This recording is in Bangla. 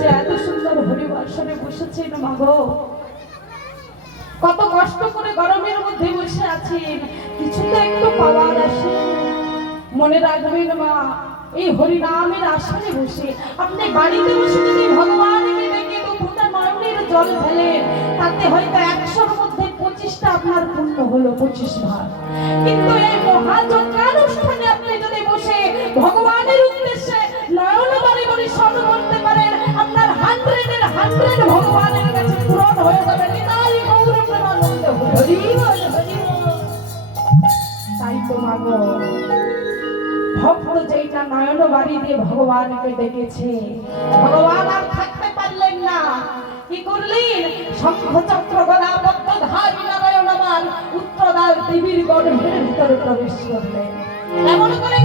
যে এত সুন্দর হরিবাসনে বসেছেন, মা গো। কত কষ্ট করে গরমের মধ্যে বসে আছেন, কিছু তো একটু পাওয়ার আসে মনে রাখবেন, মা, এই হরিনামের আসনে বসে আপনি বাড়িতে বসে যদি ভগবানকে ডেকে দু ফোঁটা নয়নের জল ফেলেন তাতে হয়তো একশোর মধ্যে পঁচিশটা আপনার পূর্ণ হলো, পঁচিশ ভাগ। কিন্তু এই মহাযজ্ঞানুষ্ঠানে বাড়ি বাড়ি করতে পারেন, আপনার হান্ড্রেড ভগবানের কাছে পূরণ হয়ে যাবে। নিতাই। তাই তো ভক্ত যেটা নয়ন ভগবানকে ডেকেছে, ভগবান আর থাকতে পারলেন না। কি করলেন? শঙ্খ চক্র নারায়ণ আমার উত্তরাল দেবীর গর্ভের ভিতরে প্রবেশ করলেন। এমন করে